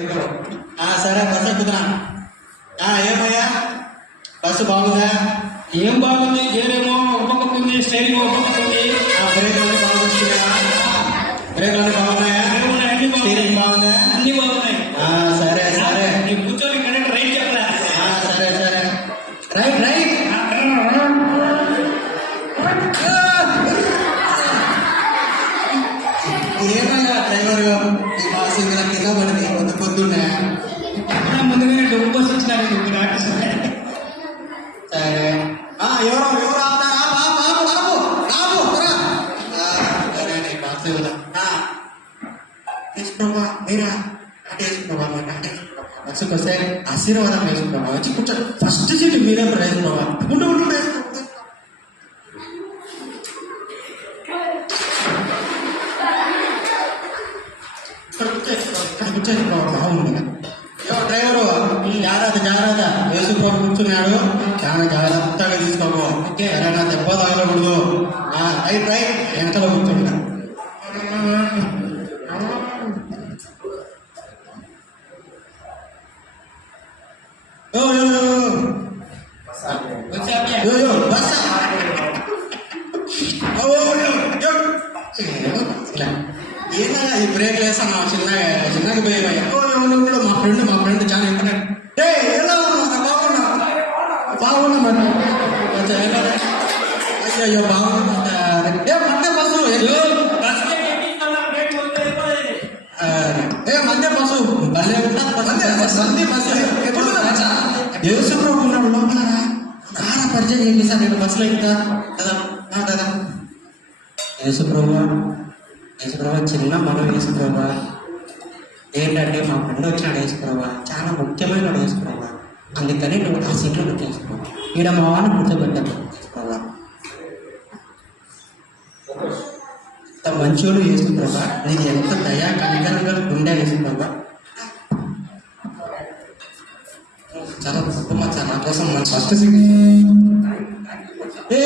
సరే బస్సు ఎక్కుతున్నా ఏమయ్యా బస్సు బాగుందా ఏం బాగుంది గేరేమో స్టైలింగ్ ఒక్కొక్కటి ఉంది ఆ, బ్రేక్ అన్ని బాగా వస్తున్నాయా బ్రేక్ ఆశీర్వాదం వేసుకున్నావా ఫస్ట్ సీట్ మీరే వేసుకున్నావా ఉండు ఉండు వేసుకో ఇక్కడ బాగుంది డ్రైవరు జాగ్రత్త జాగ్రత్త. వేసుకో కూర్చున్నాడు. చాలా జాగ్రత్తగా తీసుకోకు ఓకే ఎలా దెబ్బ తగలకూడదు ఆ, రైట్ రైట్. వెనకలో కూర్చుంటా యో, యో, యో, యో. యో, యో, బస్సా. ఓ, యో, యో. ఏమో, ఇలా. ఏందా ఈ బ్రేక్ వేసాను చిన్నగా చిన్నగా ఎవరు ఎవరు మా ఫ్రెండ్ మా ఫ్రెండ్ చాలా యేసు ప్రభు ఉన్నాడు లోపల చాలా పరిచయం చేపిస్తాను నేను బస్సులో ఎక్కుతా. కదా కదా. యేసు ప్రభు యేసు ప్రభు చిన్న మనం యేసు ప్రభు ఏంటంటే మా ఫ్రెండ్ వచ్చినాడు యేసు ప్రభు చాలా ముఖ్యమైన యేసు ప్రభు అందుకని నువ్వు ఆ సీట్లో నువ్వు ఈడ మా వాళ్ళని కూర్చోబెట్టాను యేసు మంచోడు యేసు ప్రభు నీకు ఎంత దయా కనికరంగా గుండె యేసు చాలా మచ్చ నా కోసం మన ఫస్ట్ సీట్. ఏ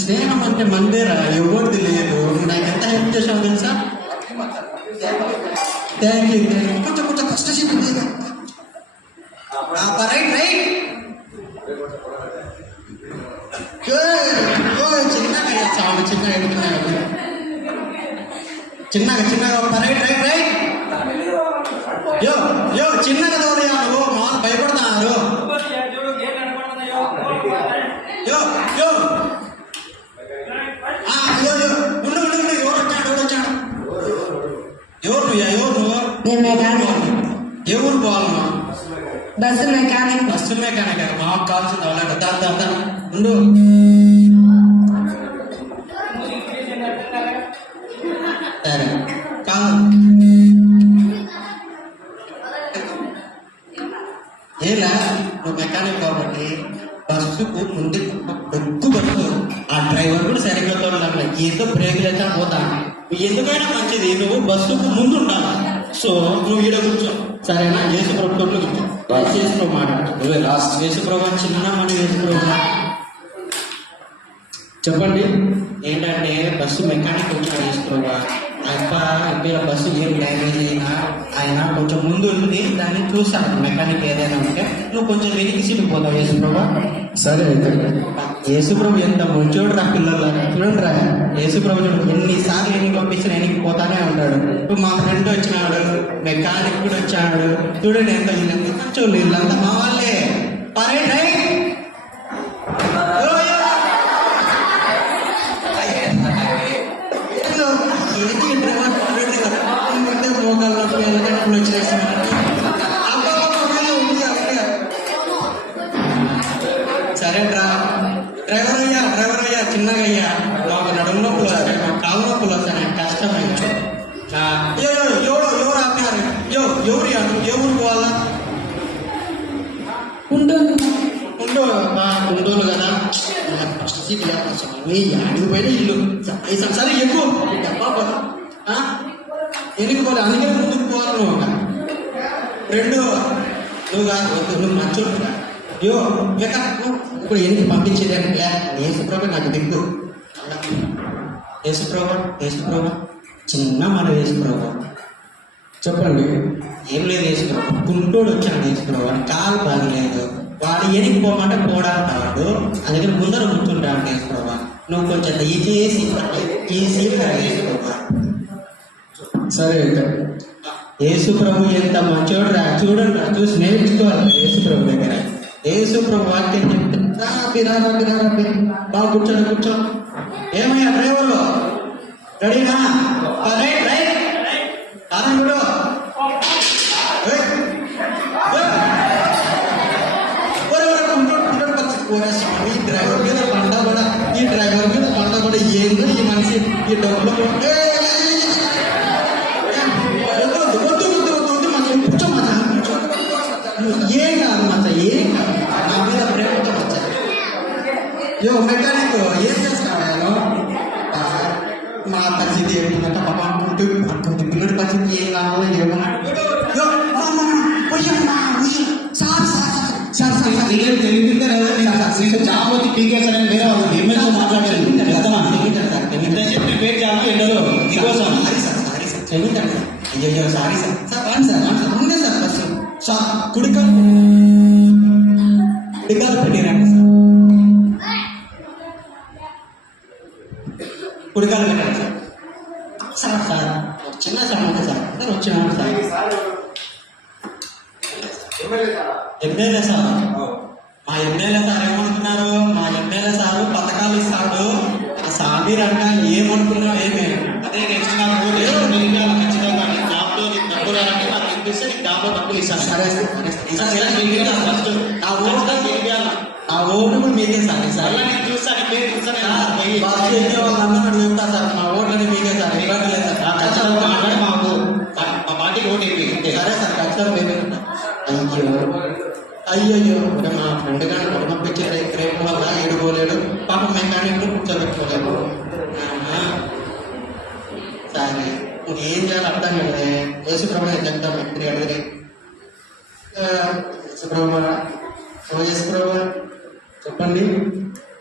స్నేహం అంటే మందేరా? ఎవరిది లేదు. నాకు ఎంత హెల్ప్ చేసావు తెలుసా? థ్యాంక్ యూ కొంచెం కొంచెం ఫస్ట్ సీట్ ఉంది రైట్ రైట్. చిన్నగా చిన్నగా చిన్నగా చిన్నగా రైట్ రైట్ రైట్ యో యో చిన్నగా తోలయా నువ్వు మా భయపడుతున్నారు యో యో ఆ, యో యో ఉండు ఉండు ఉండు ఎవరు వచ్చాడు ఎవరు వచ్చాడు ఎవరు నువ్వు ఎవరు నువ్వు నేను మెకానిక్ ఏ ఊరు పోవాలమ్మా బస్సు మెకానిక్ బస్సులే కానీ కదా మాకు కావాల్సింది వాళ్ళ దాని దాని దాని ఉండు. సరే. కాదు. ఏలా? నువ్వు మెకానిక్ కాబట్టి బస్సుకు ముందు డొక్కు బస్సు. ఆ డ్రైవర్ కూడా సరిగ్గా ఏదో బ్రేక్ లేక పోతా నువ్వు ఎందుకైనా మంచిది. నువ్వు బస్సుకు ముందు ఉండాలి సో నువ్వు ఈడ కూర్చో. సరేనా? యేసు ప్రభు తోటలో కూర్చో యేసు ప్రభు మాట్లాడు నువ్వే లాస్ట్ యేసు ప్రభు చిన్న మన యేసు ప్రభు చెప్పండి. ఏంటంటే బస్సు మెకానిక్ వచ్చాడు వేసుకోవా అప్ప ఇక్కడ బస్సు ఏం డ్యామేజ్ అయినా ఆయన కొంచెం ముందు ఉంది దాన్ని చూస్తాను మెకానిక్ ఏదైనా ఉంటే నువ్వు కొంచెం వెనక్కి సీటు పోతావు యేసుప్రభా. సరే అయితే. యేసుప్రభు ఎంత మంచోడు రా పిల్లలు. చూడండి రా. యేసుప్రభు చూడు ఎన్నిసార్లు ఎన్ని పంపించిన ఎన్ని పోతానే ఉంటాడు. ఇప్పుడు మా ఫ్రెండ్ వచ్చినాడు మెకానిక్ కూడా వచ్చాడు. చూడండి ఎంత మంచోళ్ళు వీళ్ళంతా మా వాళ్ళే. పరే రైట్ మాకు నడుము నొప్పులు వస్తాయి మాకు కాలు నొప్పులు వస్తాయి కష్టమైంది ఎవరు పోవాలా? కదా. ఫస్ట్ సీట్ స్వామి. అడిగి పోయిన ఇల్లు. ఈ సంసారం ఎక్కువ. డబ్బా పోదా? ఆ? ఎనికి పోలే? అందుకే ముందుకు పోవాలి నువ్వు రెండు. నువ్వు కాదు నువ్వు మంచోడు యో ఇక ఇప్పుడు ఎనికి పంపించేది అంటే యేసుప్రభ నాకు దిక్కు. యేసుప్రభ యేసుప్రభ చిన్న మన యేసుప్రభ. చెప్పండి ఏం లేదు వేసుకున్నావు కుంటోడు వచ్చాడు వేసుకున్నావు కాలు బాగలేదు. వాడు ఎనికి పోమంటే పోడాడు అందుకని ముందర కూర్చుంటాడు వేసుకున్నావా నువ్వు కొంచెం ఈ చేసి ఈజీ వేసుకోవా సరే అయితే యేసు ప్రభు ఎంత మంచోడు రా. చూడండి రా, చూసి నేర్చుకోవాలి యేసు ప్రభు దగ్గర. యేసు ప్రభు వాక్యం చెప్తే రా రబ్బి, రా బాగా కూర్చోండి కూర్చో ఏమయ్యా డ్రైవరు రెడీనా ఆ, రైట్ రైట్ కారం చూడు ఏయ్. ఏయ్. ఒరే, ఒరే, కుంటోడు, కుంటోడు పచ్చి. ఒరే స్వామి, ఈ డ్రైవర్ మీద బండ కూడా ఈ డ్రైవర్ మీద బండ కూడా ఏందో ఈ మనిషి ఈ డబ్బులు కూడా- ఏయ్, ఏయ్, ఏయ్, ఏయ్. వద్దు, వద్దు, వద్దు, వద్దు, వద్దు, వద్దు, మచ్చ, కూర్చో, మచ్చ, కూర్చో. ఏం కాదు మచ్చ ఏం కాదు నా మీద ప్రేమతో మచ్చ యో మెకానిక్ ఏం చదువుతాడు సారీ అయ్యో సారీ సార్ సార్ రాను సార్ రాను సార్ ఉండే సార్ ఫస్ట్ సార్ కుడికాలు కుడికాలు పెట్టిరండి సార్ కుడికాలు పెట్టండి సార్ సార్ సార్ చిన్న సార్ సమస్య సార్ సార్ వచ్చినాడు సార్ ఎమ్మెల్యే సార్ మా ఎమ్మెల్యే సార్ ఏమనుకున్నారు? మా ఎమ్మెల్యే సారు పథకాలు ఇస్తాడు. ఆ సామీర్ అంట ఏమనుకున్నావు వినిపిస్తే నీకు ఇస్తాను సరే సార్ ఇలా గెలిపియాలి ఫస్ట్ నా ఓటు ఖచ్చితంగా నా ఓటు కూడా మీకే సార్ సార్ మళ్ళీ నేను చూస్తా పేరు చూస్తాను సార్, బస్సు వాళ్ళందరూ చెప్తా సార్ నా ఓట్లని మీకే సార్ ఇబ్బంది లేదు సార్ ఖచ్చితంగా మాకు మా పార్టీకి ఓటు సరే సార్ ఖచ్చితంగా మేమే అయ్యో అయ్యయ్యో మా ఫ్రెండ్ గారు పంపించారు క్రేమ్ వల్ల ఏడుకోలేడు పాప మెకానిక్ కూర్చోబెట్టుకోలేదు సరే ఇప్పుడు ఏం చేయాలి అర్థం కదా యేసుప్రభు నేను చెప్తాను అడిగి యేసుప్రభు ఓ యేసుప్రభు చెప్పండి.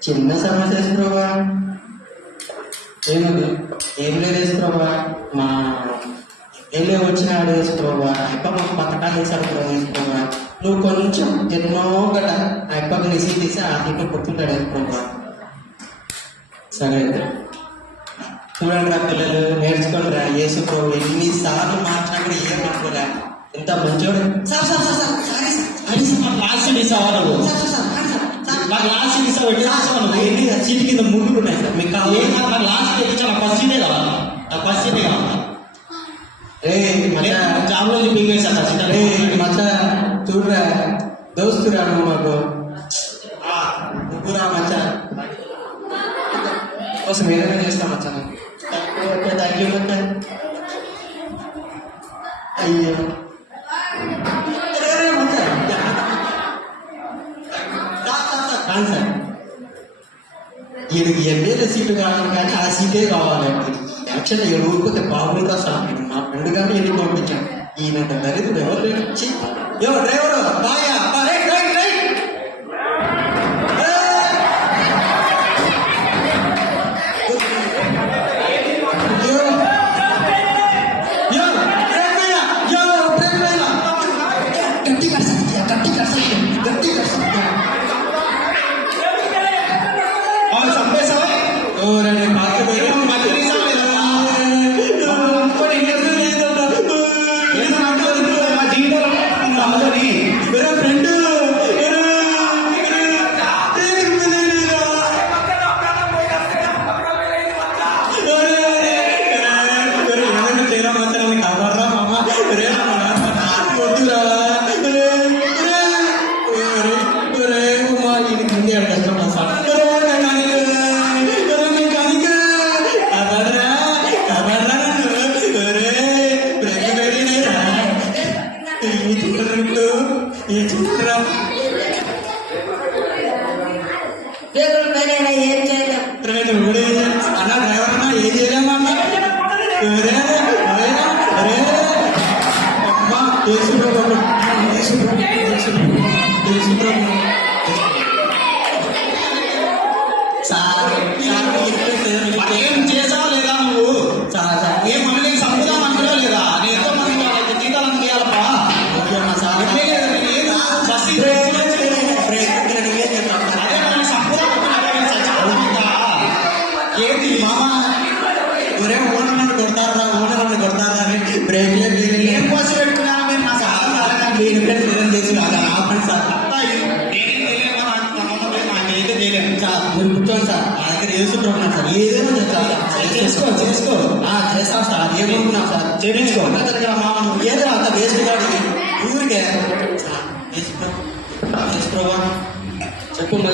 చిన్న సమస్య యేసుప్రభు ఏముంది? ఏం లేదు వేసుకురావా మా వెళ్ళే వచ్చినాడు యేసుప్రభు అప్ప మాకు పథకాలు వేసాడు ప్రభు నువ్వు కొంచెం ఎన్నో గట ఆ అప్పకు నిసి తీసి ఆ ఇంట్లో కూర్చుంటాడు యేసుప్రభు సరే అయితే. చూడండి నా పిల్లలు నేర్చుకోండి రా. యేసు ప్రభు ఎన్నిసార్లు మాట్లాడినా కూడా ఏం అనుకోలే. ఎంత మంచోడు? Sir sir sir sir sorry sir. Sorry sir మాకు లాస్ట్ సీట్ ఇస్తావా నువ్వు? Sir sir sir sorry sir. Sir మాకు లాస్ట్ ఇస్తావు? నువ్వు ఏంటి సీట్ కింద ముగ్గులు ఉన్నాయి సార్ మీకు కావాలి. నాకు లాస్ట్ నాకు ఫస్ట్ సీటే కావాలి. నాకు ఫస్ట్ సీటే కావాలి. ఏ మచ్చా జాబ్లో పీకేసా ఏ మచ్చా చూడరా దోస్తురా నువ్వు మాకు. ముగ్గురా మచ్చా. కోసం ఏదైనా కానీ ఆ సీటే కావాలి యాక్చువల్ ఈయన ఊరుకుంటే బాగుంటుందా సార్. నేను మా ఫ్రెండ్ గారిని ఎన్ని పంపించాను. ఈయన దరిద్రుడు ఎవరు లేడు? ఎవరు? డ్రైవరు? బాయా? అమ్మా, యేసు ప్రభు,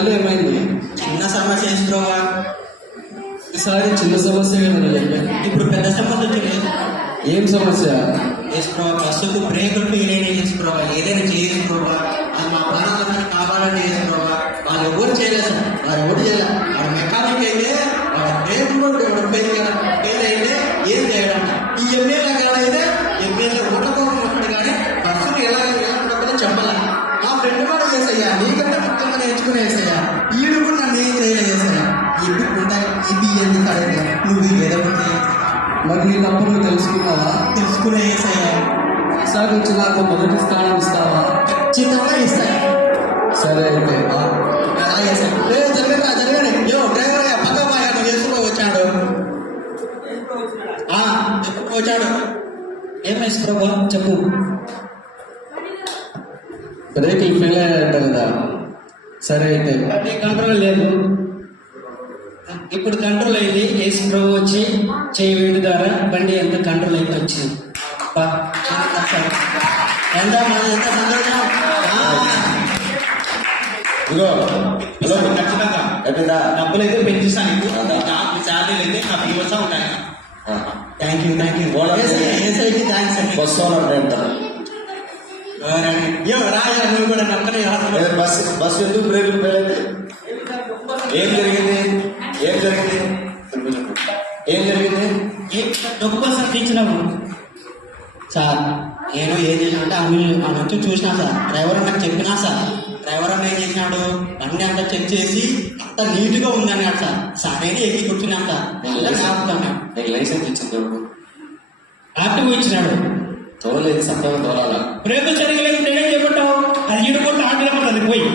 మళ్ళీ ఏమైంది? చిన్న సమస్య వేసుకోవా ఈసారి చిన్న సమస్య ఇప్పుడు పెద్ద సమస్య వచ్చింది. ఏం సమస్య? వేసుకోవా బస్సుకు బ్రేకులు అయినా చేసుకోవా ఏదైనా చేసుకోవా అది మా ప్రాణాలను కావాలని చేసుకోవా వాళ్ళు ఎవరు చేయలేదు సార్ వాళ్ళు ఎవరు చేయలేదు వాళ్ళ మెకానిక్ అయితే వాళ్ళ బ్రేకులు ఎవరు ఫెయిల్ అయితే ఏం చేయడం ఈ ఎమ్మెల్యే కాడ అయితే ఉంటాడు కానీ బస్సుకు ఎలా ఎలా చెప్పాల. మా ఫ్రెండ్ కూడా చేసయ్యా నీకంటే ఈడు కూడా నన్ను ఏం ఇవి ఉంటాయి ఇవి ఎందుకు అడగలేదు నువ్వు చేయి. మరి నీ తప్పు నువ్వు తెలుసుకున్నావా? తెలుసుకునే వేసయ్యా ఈసారి వచ్చి నాకు మొదటి స్థానం ఇస్తావా? ఖచ్చితంగా ఇస్తాయి? సరే అయితే జరగండి యో డ్రైవర్ పక్క బాగా నువ్వు వచ్చాడు. వచ్చాడు. ఏం వేసుకో చెప్పు. బ్రేకులు ఫెయిల్ అయ్యాయంట కదా. సరే అయితే. కంట్రోల్ లేదు. ఇప్పుడు కంట్రోల్ అయింది. ఏసీ ప్రభు వచ్చి చేయి వేడి ద్వారా బండి ఎంత కంట్రోల్ అయితే వచ్చింది. ఎంత మన సంతోషం. ఖచ్చితంగా. డబ్బులు అయితే పెంచిస్తాను నీకు శాలరీలు అయితే నా వ్యూవర్స్ ఉంటాయి. Thank you thank you thanks అండి. రాజా నువ్వు కూడా ఏ బస్ బస్ ఎందుకు బ్రేకులు పేరైంది ఏం జరిగింది? ఏం జరిగింది? ఏం జరిగింది? కోసం తీర్చినాము సార్ నేను ఏం చేసినంటే ఆమె ఆమె వచ్చి చూసినా సార్. డ్రైవర్ నాకు చెప్పినా సార్. డ్రైవర్ అన్న ఏం చేసినాడు? బండి అంతా చెక్ చేసి అంత నీట్గా ఉంది అన్నాడు సార్ సరే ఎక్కి కూర్చున్నాం సార్. అందరూ ఆపుతాను నీకు లైసెన్స్ ఇచ్చింది? ఆర్టీఓ ఇచ్చినాడు. తోలేదు సత్యం తోలాలా? సరిగ్గా లేకుంటే ఏం చెప్పంటావు అది ఈడుకుంటే ఆటలు అది పోయి.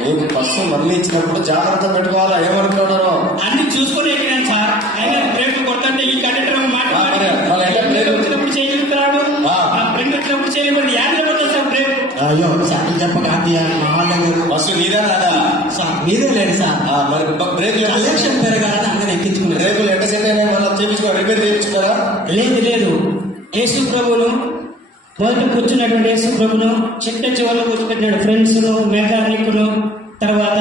నీకు బస్సు మళ్ళీ ఇచ్చినప్పుడు జాగ్రత్త పెట్టుకోవాలా? ఏమనుకుంటున్నారో? అన్ని చూసుకుని ఎక్కినాను సార్. అయినా బ్రేక్ కొట్టంటే ఈ కండక్టర్ మాట ఆ, మరి వాళ్ళ ఎంత బ్రేక్ వచ్చినప్పుడు చేయగలుగుతాడు. ఫ్రెండ్ వచ్చినప్పుడు చేయబడి పడుతుంది సార్ బ్రేక్ అయ్యో సార్. చెప్పక మా వాళ్ళ దగ్గర బస్సు నీదే రాదా? సార్ మీరే లేడు సార్. మరి బ- బ్రేకులు ఎంత సేపు- కలెక్షన్ పెరగాలని అందరూ ఎక్కించుకున్నారు. బ్రేకులు ఎంత సేపు అయినా మళ్ళీ చేయించుకో రిపేర్ చేయించుకోరా? లేదు లేదు. యేసు ప్రభును మొదట కూర్చున్నటువంటి యేసు ప్రభును చిట్ట చివరిలో కూర్చోబెట్టినాడు. ఫ్రెండ్స్ మెకానిక్ను తర్వాత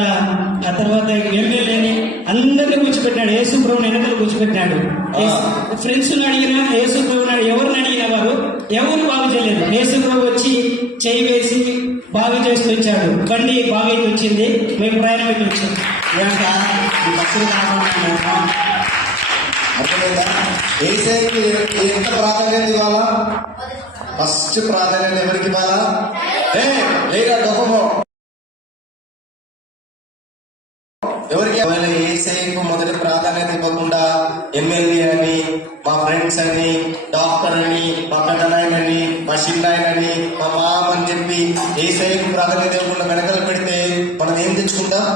ఆ తర్వాత ఎమ్మెల్యేని అందరినీ కూర్చోబెట్టినాడు. యేసు ప్రభుని వెనకలు కూర్చోబెట్టినాడు. ఫ్రెండ్స్ అడిగినా యేసు ప్రభుని ఎవరిని అడిగిన వారు ఎవరు బాగు చేయలేదు. యేసు వచ్చి చేయి వేసి బాగు చేస్తూ వచ్చాడు. బండి బాగా వచ్చింది. మేము ప్రయాణం పెట్టి వచ్చాం. ఎంత ప్రాధాన్యత ఇవ్వాలా? ఫస్ట్ ప్రాధాన్యత ఎవరికి ఇవ్వాలా? ఏ లేదా డబ్బు ఎవరికి ఒకవేళ ఏసైకు మొదటి ప్రాధాన్యత ఇవ్వకుండా ఎమ్మెల్యే అని మా ఫ్రెండ్స్ అని డాక్టర్ అని మా పెద్దనాయనని మా చిన్నాయనని మా మామ అని చెప్పి ఏసైకు ప్రాధాన్యత ఇవ్వకుండా వెనకలు పెడితే మనం ఏం తెచ్చుకుంటాం?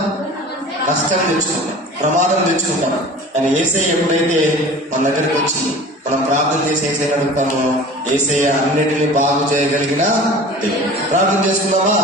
కష్టం తెచ్చుకుంటాం ప్రమాదం తెచ్చుకుంటాం. కానీ ఏసై ఎప్పుడైతే మన దగ్గరికి వచ్చి మనం ప్రార్థన చేసి ఏసై అడుగుతామో ఏసై అన్నిటిని బాగు చేయగలిగిన ప్రార్థన చేసుకుందామా